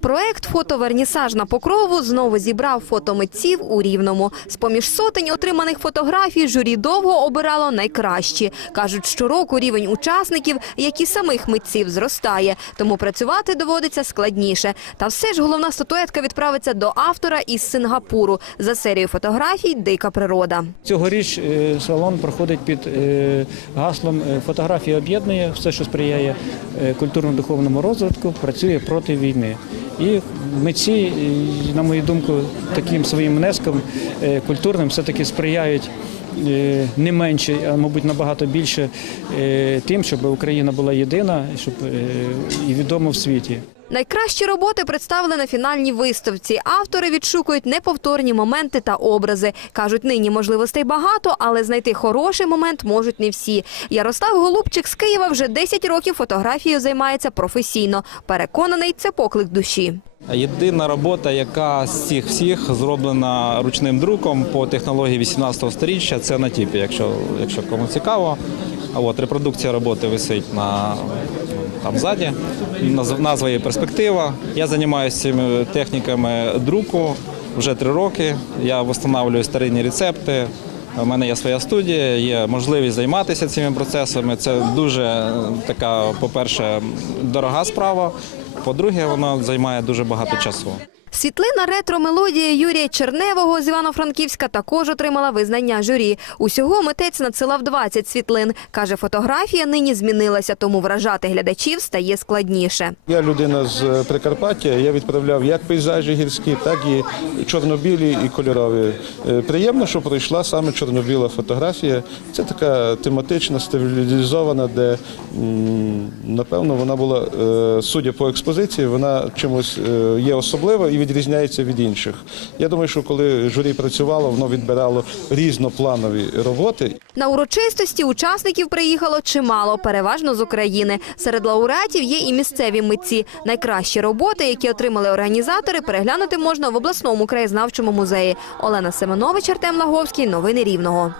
Проект «Фотовернісаж на покрову знову зібрав фотомитців у Рівному. З-поміж сотень отриманих фотографій журі довго обирало найкращі. Кажуть, щороку рівень учасників, як і самих митців, зростає, тому працювати доводиться складніше. Та все ж головна статуетка відправиться до автора із Сингапуру за серію фотографій Дика природа. Цьогоріч е, салон проходить під е, гаслом е, «Фотографія об'єднує все, що сприяє культурно-духовному розвитку, працює проти війни. І митці, на мою думку, таким своїм внеском е, культурним все-таки сприяють е, не менше, а мабуть набагато більше е, тим, щоб Україна була єдина і відома в світі. Найкращі роботи представили на фінальній виставці. Автори відшукують неповторні моменти та образи. Кажуть, нині можливостей багато, але знайти хороший момент можуть не всі. Ярослав Голубчик з Києва вже 10 років фотографією займається професійно. Переконаний, це поклик душі. Єдина робота, яка з цих всіх зроблена ручним друком по технології 18 сторіччя, це на тіпі, якщо, якщо кому цікаво. А от репродукція роботи висить на там ззаді. Назва є перспектива. Я займаюся цими техніками друку вже три роки. Я встановлюю старинні рецепти. У мене є своя студія, є можливість займатися цими процесами. Це дуже е, така, по-перше, дорога справа. По-друге, вона займає дуже багато часу. Світлина ретро-мелодія Юрія Черневого з Івано-Франківська також отримала визнання журі. Усього митець надсилав 20 світлин. Каже, фотографія нині змінилася, тому вражати глядачів стає складніше. Я людина з е, Прикарпаття. Я відправляв як пейзажі гірські, так і чорнобілі і кольорові. Е, Приємно, що пройшла саме чорнобіла фотографія. Це така тематична, стилізована, де напевно вона була, е, судя по експозиції, вона чимось є особлива і відрізняється від інших. Я думаю, що коли журі працювало, воно відбирало різнопланові роботи. На урочистості учасників приїхало чимало, переважно з України. Серед лауреатів є і місцеві митці. Найкращі роботи, які отримали організатори, переглянути можна в обласному краєзнавчому музеї. Олена Семенович, Артем Лаговський. Новини Рівного.